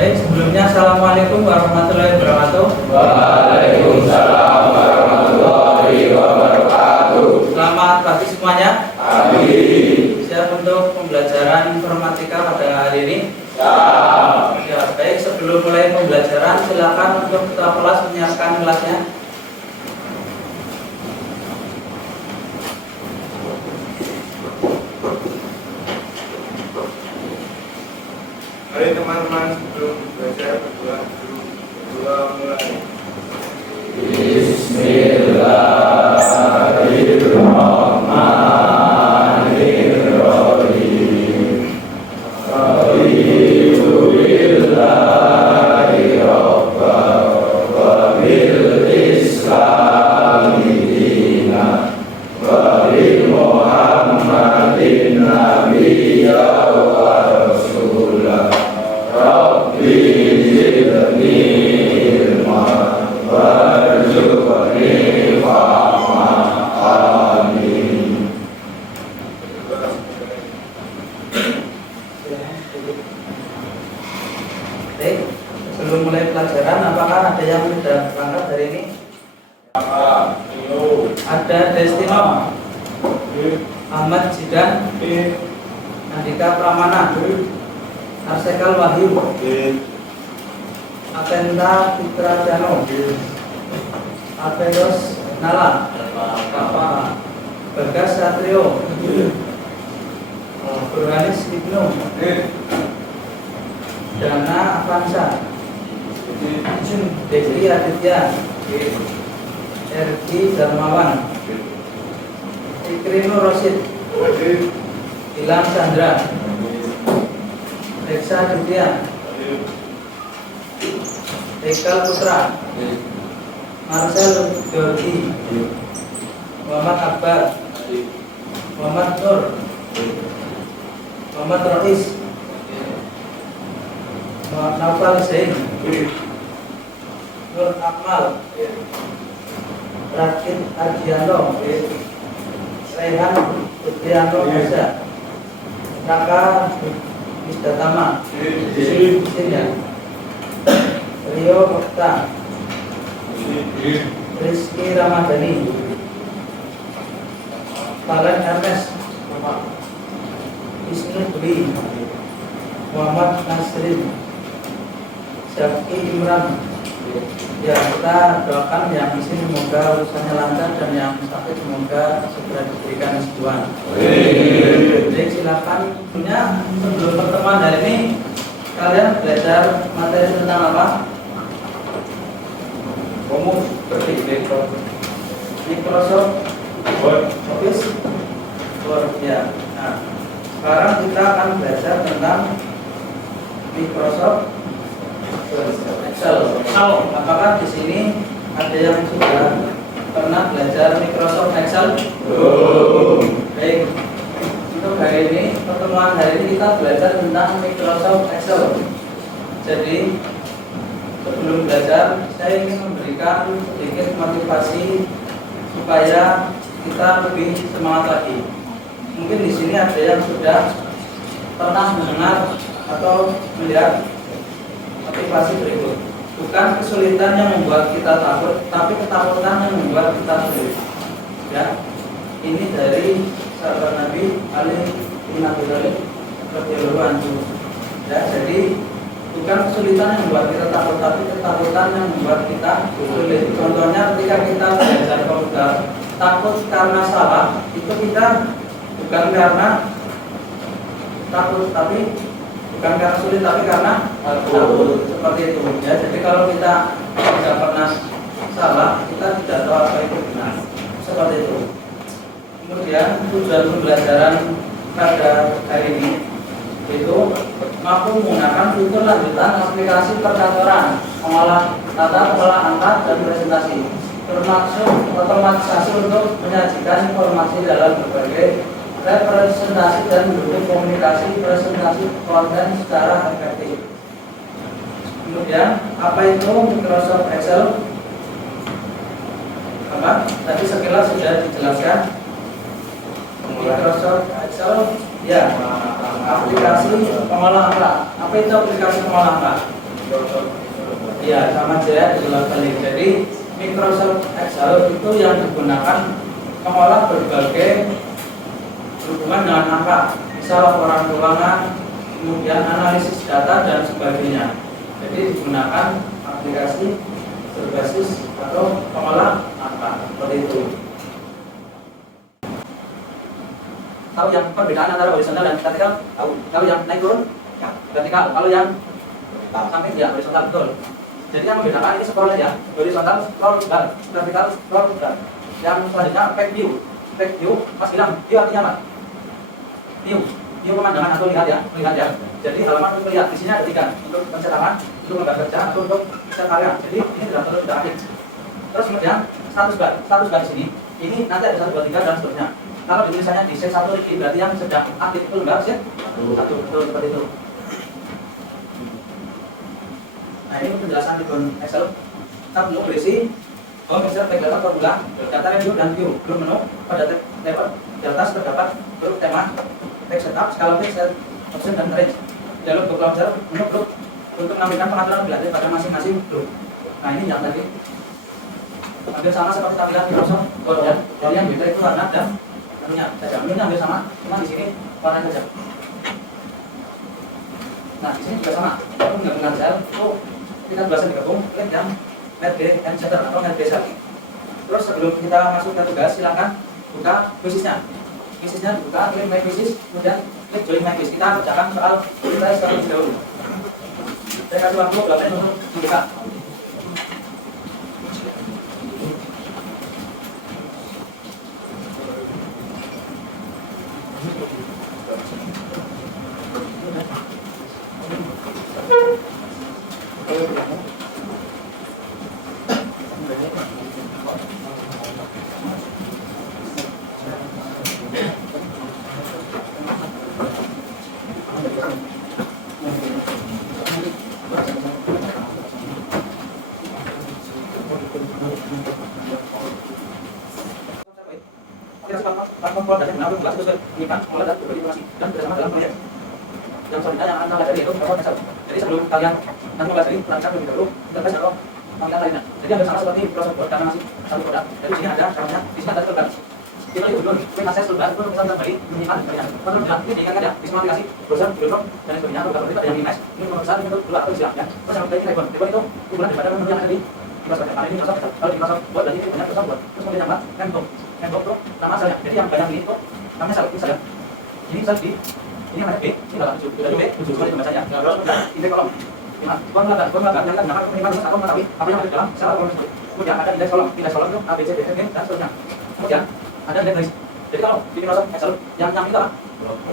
Baik, sebelumnya Assalamualaikum warahmatullahi wabarakatuh. Waalaikumsalam warahmatullahi wabarakatuh. Selamat pagi semuanya. Pagi. Siap untuk pembelajaran informatika pada hari ini? Siap. Ya, baik, sebelum mulai pembelajaran silakan untuk ketua kelas menyiapkan kelasnya. Mari teman-teman sebelum belajar berdua mulai. Bismillahirrahmanirrahim. Alhamdulillahi Rabbil wa bil Islami dinan wa bi Muhammadin nabiyya wa rasulah. Rabbi zidni ilman warzuqni fahman. Amin. Baik, sebelum mulai pelajaran, apakah ada yang sudah berangkat hari ini? Ada Destino, Ahmad Jidan, Andika Pramana, Arsekal Wahyu, Atenta Putra Jano, Alpedos Nala, Bagas Satrio, Burhanis Ibnu, Dana Avansa, Dekri Aditya, Ergi Darmawan, Ikrino Rosid, Ilham Chandra, Reksa Ditya, Ekal Putra, Marcel Dordi, Muhammad Akbar, Muhammad Nur, Muhammad Rois, Naufal Zain, Nur Akmal, Rakit Ardianto, Rehan Putrianto Musa, Raka Wisdatama, Sinya, Rio Okta, Rizky Ramadhani, Valen Ernest, Isnu Dwi, Muhammad Nasrin, Syafki Imran. Ya, kita doakan yang di sini semoga urusannya lancar dan yang sakit semoga segera diberikan kesembuhan. Jadi silakan. Punya sebelum pertemuan hari ini kalian belajar materi tentang apa? Kamu seperti Microsoft Office Word ya. Nah, sekarang kita akan belajar tentang Microsoft Excel. Apakah di sini ada yang sudah pernah belajar Microsoft Excel? Baik. Untuk hari ini, pertemuan hari ini kita belajar tentang Microsoft Excel. Jadi sebelum belajar, saya ingin memberikan sedikit motivasi supaya kita lebih semangat lagi. Mungkin di sini ada yang sudah pernah mendengar atau melihat motivasi berikut. Bukan kesulitan yang membuat kita takut, tapi ketakutan yang membuat kita sulit. Ya, ini dari sahabat Nabi Ali bin Abi Thalib radhiyallahu anhu. Ya, jadi bukan kesulitan yang membuat kita takut, tapi ketakutan yang membuat kita sulit. Contohnya ketika kita belajar komputer, takut karena salah, itu kita bukan karena takut, tapi bukan karena sulit, tapi karena takut. Seperti itu. Ya, jadi kalau kita tidak pernah salah, kita tidak tahu apa itu benar. Seperti itu. Kemudian tujuan pembelajaran pada hari ini itu mampu menggunakan fitur lanjutan aplikasi perkantoran, mengolah data, mengolah angka dan presentasi, termasuk otomatisasi untuk menyajikan informasi dalam berbagai representasi dan mendukung komunikasi presentasi konten secara efektif. Kemudian apa itu Microsoft Excel? Apa? Tadi sekilas sudah dijelaskan. Microsoft Excel ya aplikasi pengolah angka. Apa itu aplikasi pengolah angka? Ya, sama aja diulang-ulang. Jadi Microsoft Excel itu yang digunakan mengolah berbagai berhubungan dengan angka, misal laporan keuangan, kemudian analisis data dan sebagainya. Jadi digunakan aplikasi berbasis atau pengolah angka seperti itu. Tahu yang perbedaan antara horizontal dan vertikal? Tahu yang naik turun? Ya, vertikal. Kalau yang sampai ya horizontal, betul. Jadi yang membedakan ini scroll ya, horizontal scroll dan vertikal scroll dan. Yang selanjutnya back view. Back view, Mas bilang, view artinya apa? View pemandangan atau lihat ya. Jadi halaman untuk lihat di sini ada 3 untuk pencetakan, untuk lembar kerja atau untuk set karya. Jadi ini sudah aktif. Terus kemudian status bar di sini. Ini nanti ada 1, 2, 3 dan seterusnya. Kalau tulisannya di set 1 ini berarti yang sedang aktif itu lembar set 1, betul seperti itu. Nah ini penjelasan di Excel. Kita belum berisi Excel data formula, data review dan view. Belum menu pada level di atas terdapat grup tema, text setup, skala text, option dan range. Jalur grup launcher menu grup untuk menampilkan pengaturan berlatih pada masing-masing grup. Nah ini yang tadi hampir sama seperti tampilan Microsoft Word ya. Jadi yang beda itu warna dan menunya saja. Menunya hampir sama, cuma di sini warna saja. Nah di sini juga sama. Kalau menggabungkan sel itu kita biasa digabung klik yang Merge and Setter atau Merge Cell. Terus sebelum kita masuk ke tugas, silakan buka quiznya. Quiznya dibuka, klik My Quizzes, kemudian klik Join My Quiz. Kita kerjakan soal kita terlebih dahulu. Saya kasih waktu 2 menit untuk membuka. Yang selanjutnya yang akan mempelajari itu Microsoft Excel. Jadi sebelum kalian nanti mempelajari, lancar lebih dahulu interface atau panggilan lainnya. Jadi hampir sama seperti Microsoft Word karena masih satu produk. Jadi sini ada caranya, di sini ada toolbar. Kita lihat dulu, klik akses toolbar, itu bisa kembali menyimpan bagian. Kontrol jalan, ini diingatkan ya, di semua aplikasi, browser, Google dan sebagainya. Atau kalau tidak yang image, ini nomor besar, ini untuk dulu atau siap ya. Terus yang klik ribbon itu ukuran daripada menu yang ada di Microsoft. Karena ini Microsoft Excel. Kalau di Microsoft Word berarti ini banyak Microsoft Word. Terus kemudian yang handbook itu nama selnya. Jadi yang banyak ini itu namanya sel, ini saja. Ini sel di ini namanya B, ini adalah 7, B, 7 seperti pembacanya. Terus indeks kolom. Formula yang akan menggunakan penerimaan atau mengetahui apa yang ada di dalam sel kolom tersebut. Kemudian ada indeks kolom itu A, B, C, D, F, G dan seterusnya. Kemudian ada indeks garis. Jadi kalau di Microsoft Excel yang itu apa?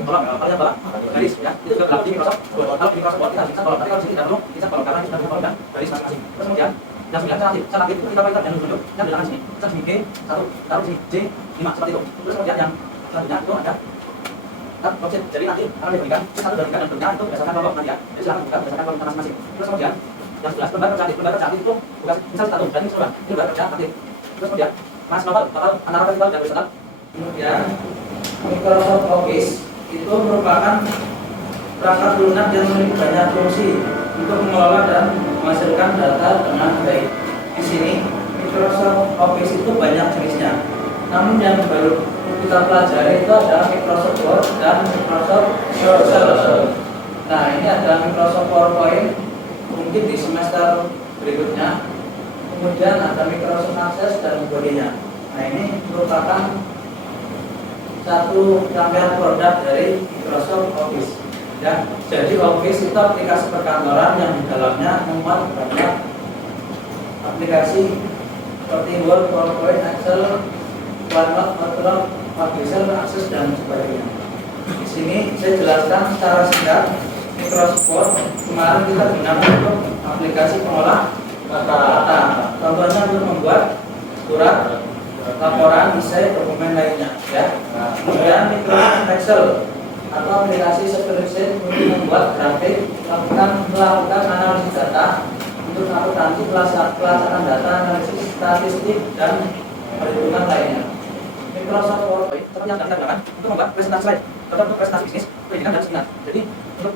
Kolom, kalau yang bawah garis ya. Itu juga berlaku di Microsoft Word. Kalau di Microsoft Word kita bisa kolom, tapi kalau di sini tidak perlu kita kolom karena kita bisa kolom dan garis masing-masing. Terus kemudian yang 9 cara aktif itu kita pakai yang dulu yang di belakang sini. Kita sini G 1, taruh sini J 5 seperti itu. Terus kemudian yang selanjutnya itu ada option. Jadi nanti akan diberikan satu dan berikutnya itu berdasarkan kelompok nanti ya. Jadi silakan buka berdasarkan kelompok masing-masing. Terus kemudian yang 11 lembar kerja aktif itu bukan misal 1 dan ini semua ini lembar kerja aktif. Terus kemudian mas novel antara vertikal dan horizontal. Kemudian Microsoft Office itu merupakan perangkat lunak yang memiliki banyak fungsi untuk mengelola dan menghasilkan data dengan baik. Di sini Microsoft Office itu banyak jenisnya. Namun yang baru kita pelajari itu adalah Microsoft Word dan Microsoft Excel. Nah ini ada Microsoft PowerPoint mungkin di semester berikutnya. Kemudian ada Microsoft Access dan sebagainya. Nah ini merupakan satu rangkaian produk dari Microsoft Office. Ya, jadi Office itu aplikasi perkantoran yang di dalamnya memuat banyak aplikasi seperti Word, PowerPoint, Excel, OneNote, Outlook, Excel, Access dan sebagainya. Di sini saya jelaskan secara singkat Microsoft Word. Kemarin kita gunakan untuk aplikasi pengolah data. Contohnya untuk membuat surat, laporan, esai, dokumen lainnya. Ya. Kemudian Microsoft Excel atau aplikasi spreadsheet untuk membuat grafik, melakukan analisis data, untuk melakukan pelaksanaan data, analisis statistik dan perhitungan lainnya. Microsoft PowerPoint seperti yang kita gunakan untuk membuat presentasi slide, atau untuk presentasi bisnis, pendidikan dan seminar. Jadi untuk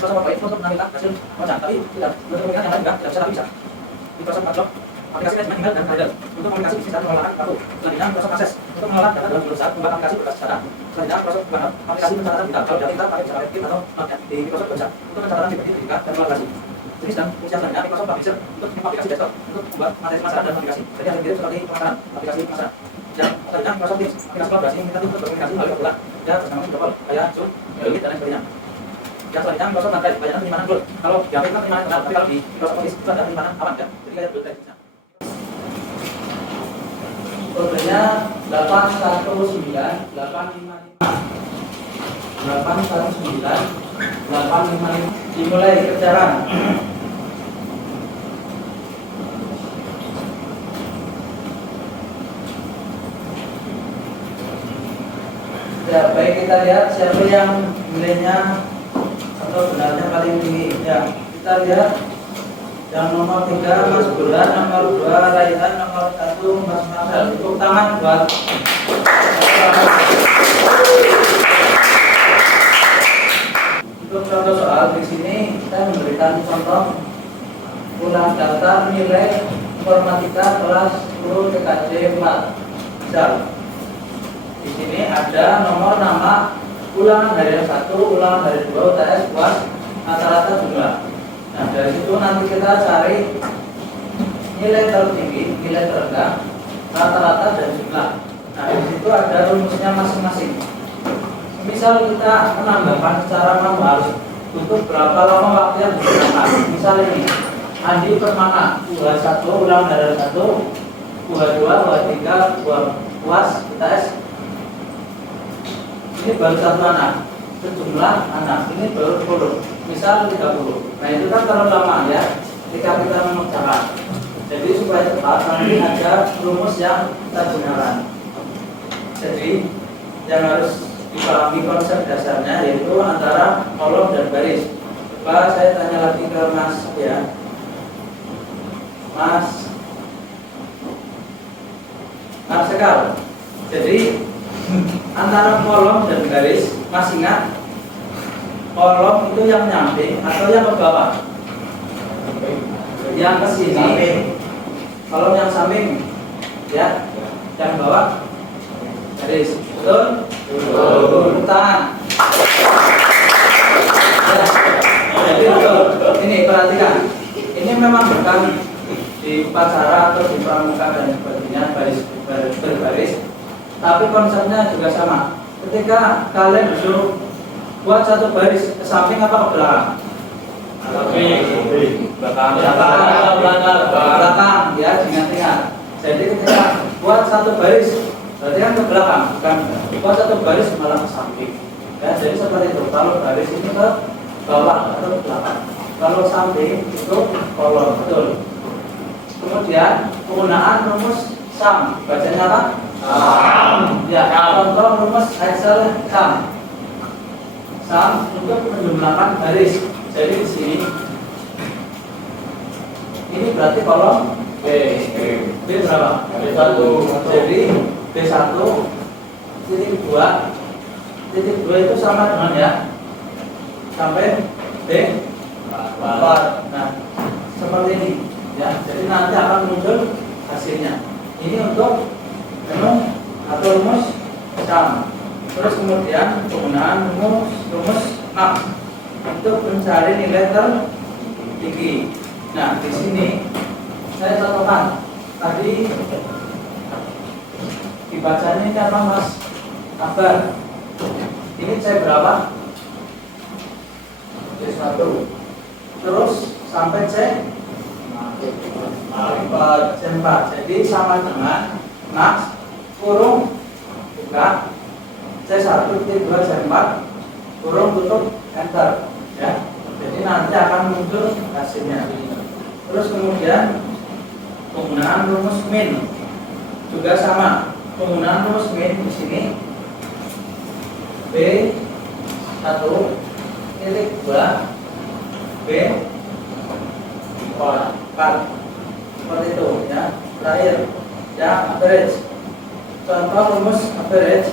Microsoft PowerPoint untuk menampilkan hasil wajah, tapi tidak untuk mengingat yang lain juga tidak bisa, tapi bisa. Microsoft Outlook aplikasi management email dan kalender untuk komunikasi bisnis dan pengelolaan kartu. Selanjutnya Microsoft Access untuk mengelola data dalam perusahaan, membuat aplikasi berbasis data. Selanjutnya Microsoft OneNote aplikasi pencatatan data. Kalau data kita pakai Java Edit atau Notepad di Microsoft Word untuk pencatatan sertifikat dan evaluasi. Jenis dan fungsi selanjutnya Microsoft Publisher untuk aplikasi desktop untuk membuat materi pemasaran dan aplikasi. Jadi yang mirip seperti pemasaran, aplikasi pemasaran. Dan selanjutnya Microsoft Teams aplikasi kolaborasi yang kita untuk berkomunikasi melalui pula dan bersama video call kayak Zoom, Google Meet dan lain sebagainya. Yang selanjutnya Microsoft OneDrive banyak penyimpanan gold. Kalau di HP kan penyimpanan kenal, tapi kalau di Microsoft Office itu ada penyimpanan aman kan. Jadi kayak gold drive. Kodenya 819 dimulai kerjaan. Ya, baik kita lihat siapa yang nilainya atau benarnya paling tinggi. Ya, kita lihat yang nomor 3 Mas Bulan, nomor 2 Raihan, nomor 1 Mas Marcel. Tepuk tangan buat untuk contoh soal di sini saya memberikan contoh ulang daftar nilai informatika kelas 10 TKJ 4. Misal di sini ada nomor nama ulangan harian 1, ulangan harian 2, UTS, UAS, rata-rata jumlah. Nah, dari situ nanti kita cari nilai tertinggi, nilai terendah, rata-rata dan jumlah. Nah, di situ ada rumusnya masing-masing. Misal kita menambahkan secara manual, butuh berapa lama waktu yang digunakan. Misal ini, Andi Permana, UH1, ulangan harian 1, UH2, UH3, UAS, UTS. Ini baru satu anak, sejumlah anak, ini baru 10. Misal 30. Nah itu kan terlalu lama ya ketika kita mengerjakan. Jadi supaya cepat nanti ada rumus yang kita gunakan. Jadi yang harus dipahami konsep dasarnya yaitu antara kolom dan baris. Coba saya tanya lagi ke Mas ya. Mas Sekal. Jadi antara kolom dan baris, Mas ingat kolom itu yang nyamping atau yang ke bawah? Yang ke sini. Kolom yang samping, ya. Yang bawah baris. Betul? Betul. Tangan. Ya. Jadi betul. Ini perhatikan. Ini memang bukan di upacara atau di pramuka dan sebagainya baris berbaris, tapi konsepnya juga sama. Ketika kalian disuruh buat satu baris ke samping apa ke belakang? Belakang, ya, ingat-ingat. Jadi ketika buat satu baris berarti kan ke belakang, bukan buat satu baris malah ke samping. Ya, jadi seperti itu. Kalau baris ini ke bawah atau ke belakang, kalau samping itu kolom, betul. Kemudian penggunaan rumus SUM, bacanya apa? SUM. Ya, contoh rumus Excel SUM. SUM untuk menjumlahkan baris. Jadi di sini ini berarti kolom B. B berapa? B1. Jadi B1 titik 2 itu sama dengan ya sampai B4. Nah, seperti ini ya. Jadi nanti akan muncul hasilnya. Ini untuk menu atau rumus SUM. Terus kemudian penggunaan rumus NAP untuk mencari nilai tertinggi. Nah, di sini saya contohkan tadi dibacanya ini apa Mas Akbar? Ini C berapa? C1. Terus sampai C4. Jadi sama dengan max kurung buka C1 titik 2 C4 kurung tutup enter ya. Jadi nanti akan muncul hasilnya. Terus kemudian penggunaan rumus min juga sama. Penggunaan rumus min di sini B1 titik 2 B4 seperti itu ya. Terakhir ya, average. Contoh rumus average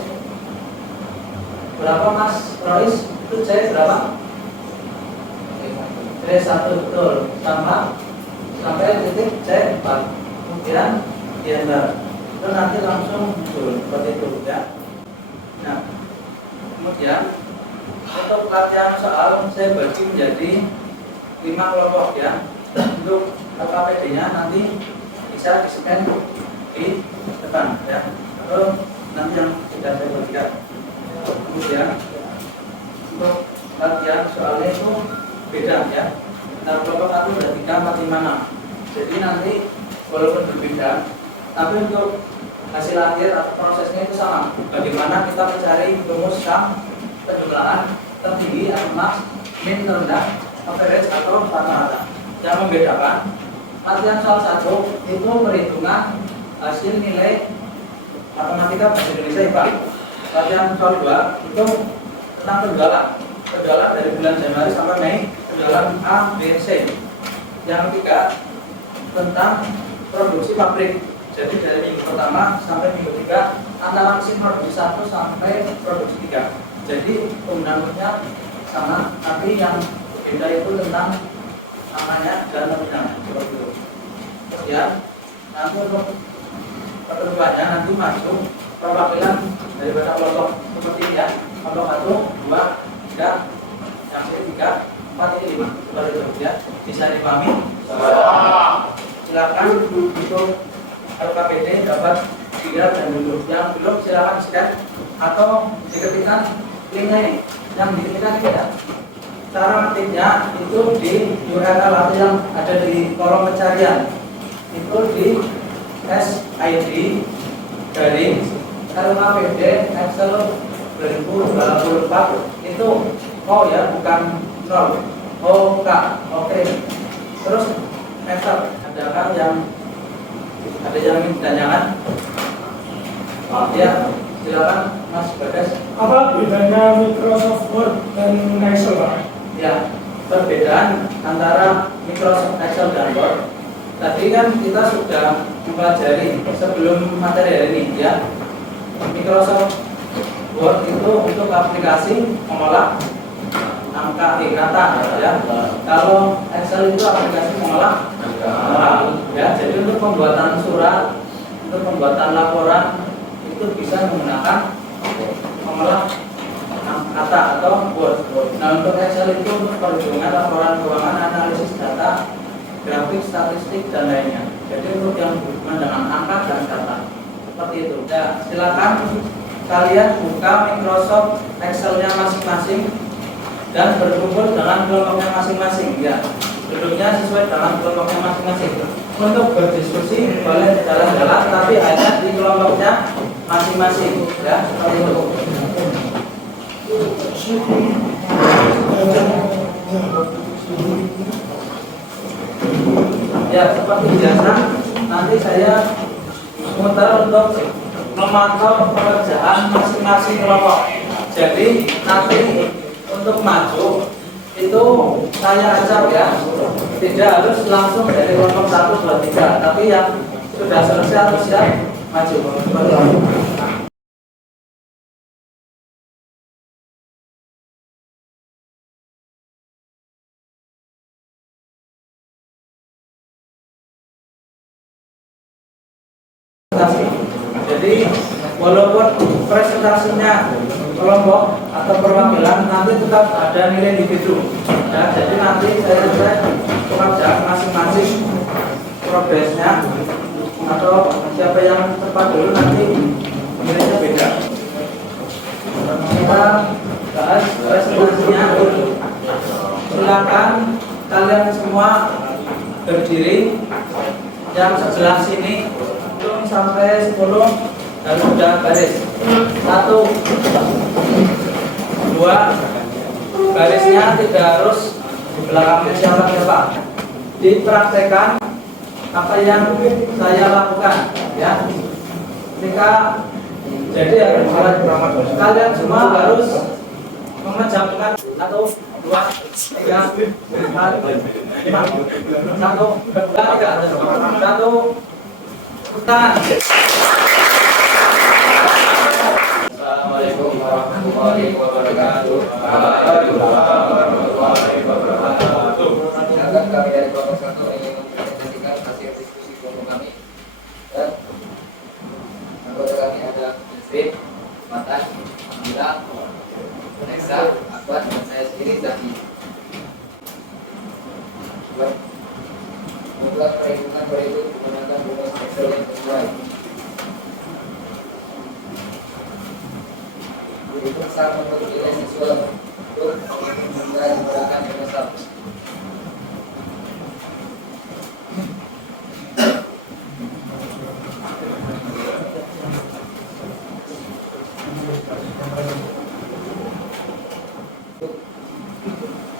berapa Mas Rois? Itu C berapa? B1 betul sama sampai titik C4, kemudian di enter, itu nanti langsung muncul seperti itu ya. Nah, kemudian untuk latihan soal saya bagi menjadi 5 kelompok ya. Untuk LKPD-nya nanti bisa di-scan di depan ya. Atau nanti yang sudah saya bagikan. Kemudian untuk latihan soalnya itu beda ya. Nah, kelompok 1 ada 3, 4, 5, 6. Jadi nanti walaupun berbeda, tapi untuk hasil akhir atau prosesnya itu sama. Bagaimana kita mencari rumus yang penjumlahan tertinggi atau max, min terendah, average atau rata-rata. Yang membedakan latihan soal 1 itu perhitungan hasil nilai matematika bahasa Indonesia IPA. Latihan soal 2 itu tentang penjualan dari bulan Januari sampai Mei, penjualan A, B, C. Yang ketiga tentang produksi pabrik. Jadi dari minggu pertama sampai minggu 3 antara mesin produksi 1 sampai produksi 3. Jadi penggunaannya sama, tapi yang beda itu tentang namanya dan nominalnya seperti itu. Kemudian nanti untuk pertemuannya nanti masuk perwakilan daripada kelompok seperti ini ya. Kelompok 1, 2, 3, yang ketiga 4, 5 seperti itu ya. Bisa dipahami? Silakan untuk LKPD dapat dilihat dan duduk. Yang belum silakan scan atau diketikkan linknya ini. Yang diketikkan ini ya. Cara ngetiknya itu di URL atau yang ada di kolom pencarian. Itu di SID garing LKPD Excel 2024 itu ya bukan 0 OK. Oke. Terus Excel adakah yang ingin ditanyakan? Ya, silakan Mas Bagas. Apa bedanya Microsoft Word dan Excel, Pak? Ya, perbedaan antara Microsoft Excel dan Word. Tadi kan kita sudah mempelajari sebelum materi hari ini ya. Microsoft Word itu untuk aplikasi mengolah angka kata ya. Kalau Excel itu aplikasi mengolah angka ya. Jadi untuk pembuatan surat, untuk pembuatan laporan itu bisa menggunakan mengolah kata atau Word. Nah, untuk Excel itu untuk perhitungan laporan keuangan, analisis data, grafik, statistik dan lainnya. Jadi untuk yang berhubungan dengan angka dan data seperti itu. Ya, silakan kalian buka Microsoft Excel-nya masing-masing dan berkumpul dengan kelompoknya masing-masing ya. Duduknya sesuai dengan kelompoknya masing-masing. Untuk berdiskusi boleh jalan-jalan tapi hanya di kelompoknya masing-masing ya, seperti itu. Ya, seperti biasa nanti saya muter untuk memantau pekerjaan masing-masing kelompok. Jadi nanti untuk maju itu saya ajak ya, tidak harus langsung dari kelompok 1, 2, 3, tapi yang sudah selesai harus siap maju. Jadi walaupun presentasinya kelompok atau perwakilan nanti tetap ada nilai individu ya. Jadi nanti saya pekerjaan masing-masing progresnya atau siapa yang cepat dulu nanti nilainya beda. Kita bahas presentasinya. Silakan kalian semua berdiri, yang sebelah sini sampai 10 dan sudah baris 1, 2, barisnya tidak harus di belakang siapa-siapa. Dipraktekkan apa yang saya lakukan ya. Ketika jadi kalian semua harus memejamkan 1, 2, 3, 4, 5, 1, 2, 3, 1. Assalamualaikum warahmatullahi wabarakatuh. Waalaikumsalam warahmatullahi wabarakatuh. Bapak Santo ingin mempresentasikan hasil diskusi kelompok kami dan anggota kami ada Yusril, Matan, Gilang, Nexa, Akbar, dan saya sendiri Zaki. Membuat perhitungan berikut menggunakan rumus Excel yang sesuai. Berikut sama untuk nilai siswa untuk menggunakan rumus satu.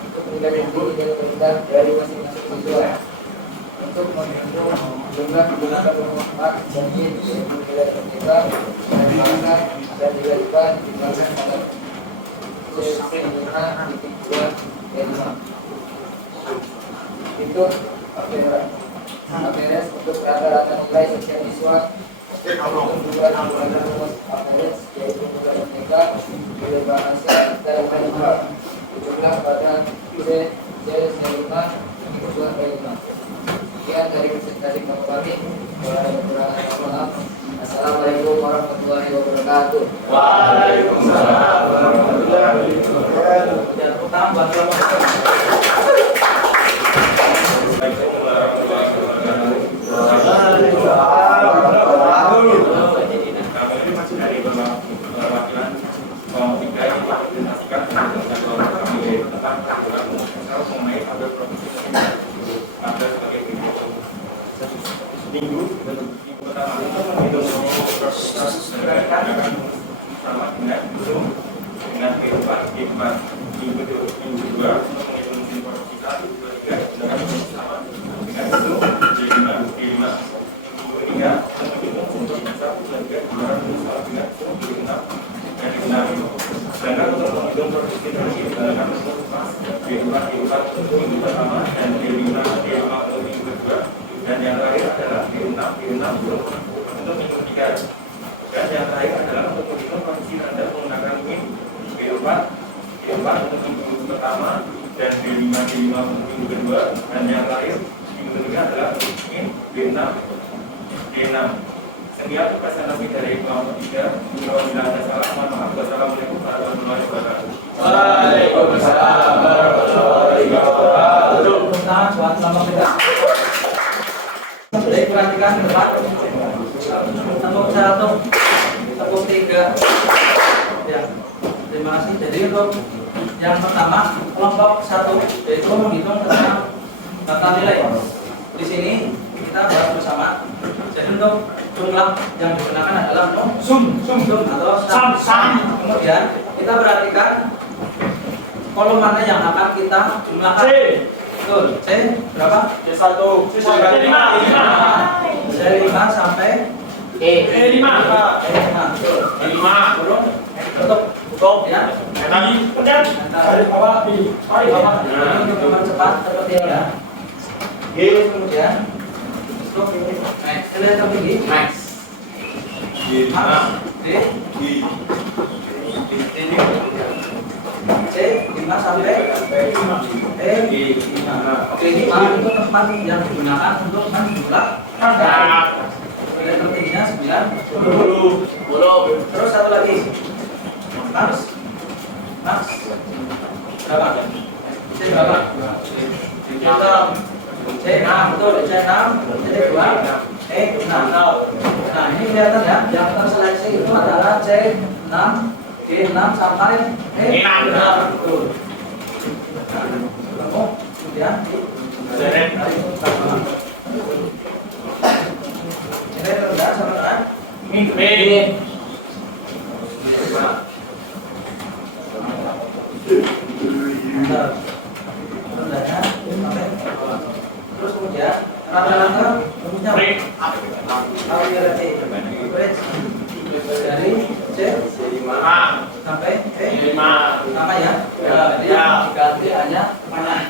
Untuk nilai rendah dari masing-masing siswa. Untuk menghitung jumlah menggunakan rumus Max dan Y yaitu nilai tertinggal dan maka ada nilai IPA ditimbangkan pada C5 titik 2 dan 5. Itu average untuk rata-rata nilai setiap siswa. Untuk juga menggunakan rumus average yaitu nilai tertinggal nilai bahasa dan nilai IPA jumlah pada C5 titik 2 dan 5. Sekian dari presentasi kami. Maaf. Assalamualaikum warahmatullahi wabarakatuh. Waalaikumsalam warahmatullahi wabarakatuh. Dan utama Kami masih dari perwakilan kelompok 3 ini dipresentasikan tentang kami tentang mengenai pada provinsi ada sebagai berikut. Minggu pertama itu menghitung proses gerakan sama dengan kehidupan hikmat. Minggu kedua untuk menghitung simpul kita 2, 3 dengan sama dengan itu J5. Minggu ketiga untuk menghitung simpul kita 2, 3 sama dengan 6 dan 6. Sedangkan untuk menghitung proses kita dengan J4 untuk minggu pertama dan J5 untuk minggu kedua. Dan yang terakhir adalah D6 untuk minggu 3. Dan yang terakhir adalah untuk menghitung posisi nada menggunakan min D4 untuk minggu pertama dan D5 untuk minggu kedua. Dan yang terakhir minggu ketiga adalah min D6. Sekian presentasi dari kelompok 3. Bila ada salah, mohon maaf. Wassalamualaikum warahmatullahi wabarakatuh. Waalaikumsalam warahmatullahi wabarakatuh. Jadi perhatikan depan. Tepuk 1, tepuk 3. Ya, terima kasih. Jadi untuk yang pertama kelompok 1 yaitu menghitung tentang tata nilai. Di sini kita bahas bersama. Jadi untuk jumlah yang digunakan adalah sum atau sum. Kemudian kita perhatikan kolom mana yang akan kita jumlahkan. Betul. C berapa? C1 C5 sampai E5. Betul. Burung tutup ya. Kemudian dari bawah di bawah. Ini mempercepat seperti ini ya. G Kemudian stop ini. Naik nilai tertinggi max. D ini C5 sampai E5. Oke, ini itu tempat yang digunakan untuk menjumlah nilai tertingginya 90. Terus satu lagi max berapa? C berapa? C6 betul. C6 C2 E6. Nah ini kelihatan ya, yang terseleksi itu adalah C6 G6 sampai E6. Betul. Ketemu kemudian ini rendah sama dengan rendahnya sampai terus kemudian rata-rata rumusnya dari C5 sampai E5 sama ya. Jadi diganti hanya mana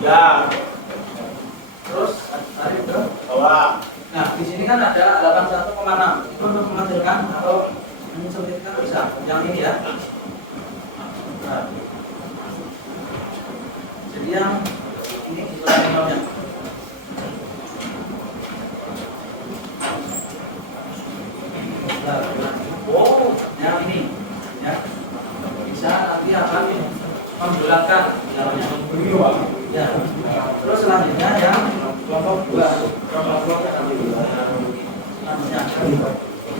ya. Terus tadi itu bawah. Nah di sini kan ada 81,6 itu untuk menghasilkan atau menyempitkan bisa yang ini ya. Nah, jadi yang ini itulah nomornya. selanjutnya yang kelompok 2.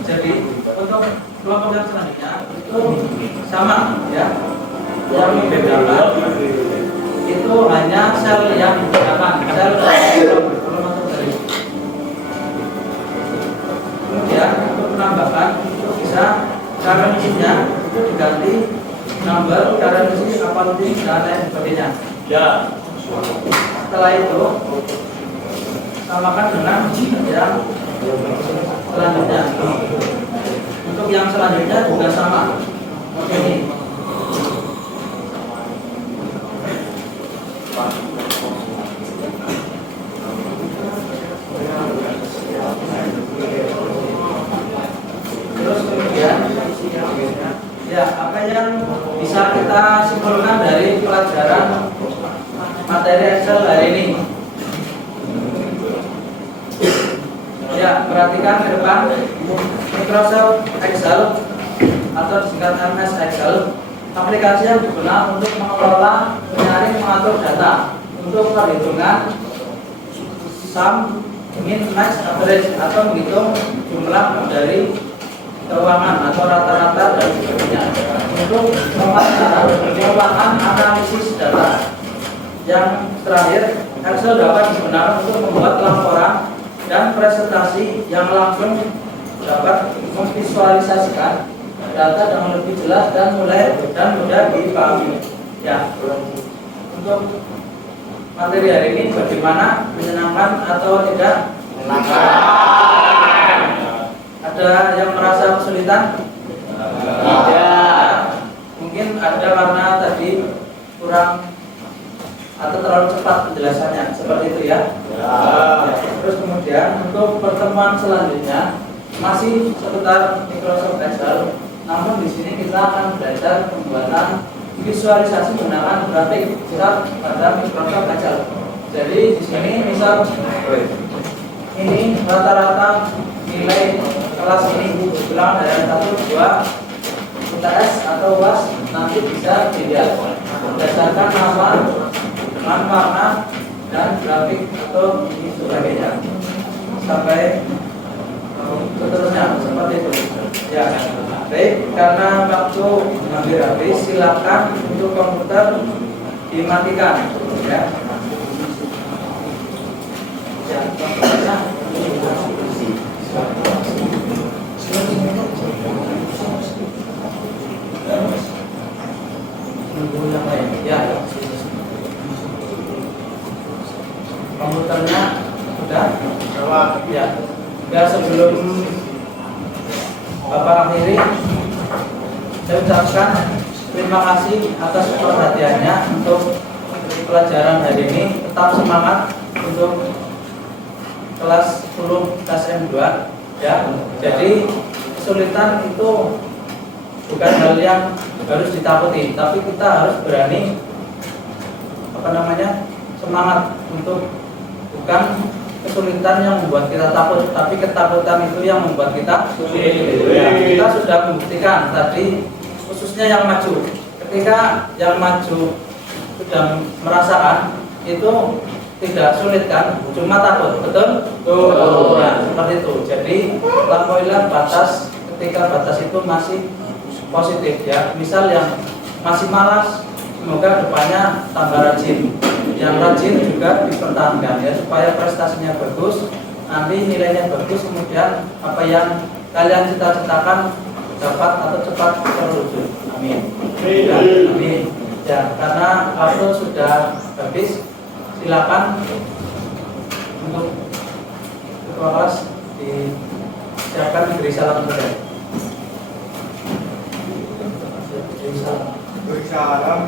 Jadi untuk kelompok yang selanjutnya itu sama ya. Yang membedakan itu hanya sel yang digunakan, sel kemudian untuk menambahkan itu bisa currency-nya itu diganti number, currency, accounting, dan lain sebagainya. Ya. Setelah itu samakan dengan yang selanjutnya. Untuk yang selanjutnya juga sama. Oke ini. Terus kemudian ya apa yang bisa kita simpulkan dari pelajaran materi Excel hari ini? Ya, perhatikan ke depan Microsoft Excel atau disingkat MS Excel, aplikasi yang digunakan untuk mengelola, menyaring, mengatur data untuk perhitungan sum, min, max, average atau menghitung jumlah dari keuangan atau rata-rata dan sebagainya untuk melakukan analisis data. Yang terakhir, Excel dapat digunakan untuk membuat laporan dan presentasi yang langsung dapat memvisualisasikan data yang lebih jelas dan mudah dipahami. Ya, untuk materi hari ini bagaimana, menyenangkan atau tidak? Menyenangkan. Ada yang merasa kesulitan? Tidak. Mungkin ada karena tadi kurang atau terlalu cepat penjelasannya, seperti itu ya. Ya. Terus kemudian untuk pertemuan selanjutnya masih seputar Microsoft Excel, namun di sini kita akan belajar pembuatan visualisasi menggunakan grafik chart pada Microsoft Excel. Jadi di sini misal ini rata-rata nilai kelas ini bilang dari 1, 2 UTS atau UAS nanti bisa dilihat berdasarkan nama, warna dan grafik atau ini sebagainya sampai seterusnya seperti itu. Ya, baik, karena waktu hampir habis, silakan untuk komputer dimatikan. Ya, ya, komputernya. Ya, komputernya sudah. Ya, ya sebelum Bapak akhiri, saya ucapkan terima kasih atas perhatiannya untuk pelajaran hari ini. Tetap semangat untuk kelas 10 KSM2 ya. Jadi kesulitan itu bukan hal yang harus ditakuti, tapi kita harus berani semangat untuk bukan kesulitan yang membuat kita takut, tapi ketakutan itu yang membuat kita sulit. Ya, kita sudah membuktikan tadi, khususnya yang maju. Ketika yang maju sudah merasakan itu tidak sulit kan, cuma takut, betul? Betul. Nah, seperti itu. Jadi lampauilah batas ketika batas itu masih positif ya. Misal yang masih malas, semoga depannya tambah rajin. Yang rajin juga dipertahankan ya supaya prestasinya bagus, nanti nilainya bagus, kemudian apa yang kalian cita-citakan dapat atau cepat terwujud. Amin. Ya, amin. Ya, karena waktu sudah habis, silakan untuk ketua kelas disiapkan diberi salam saja. Beri salam.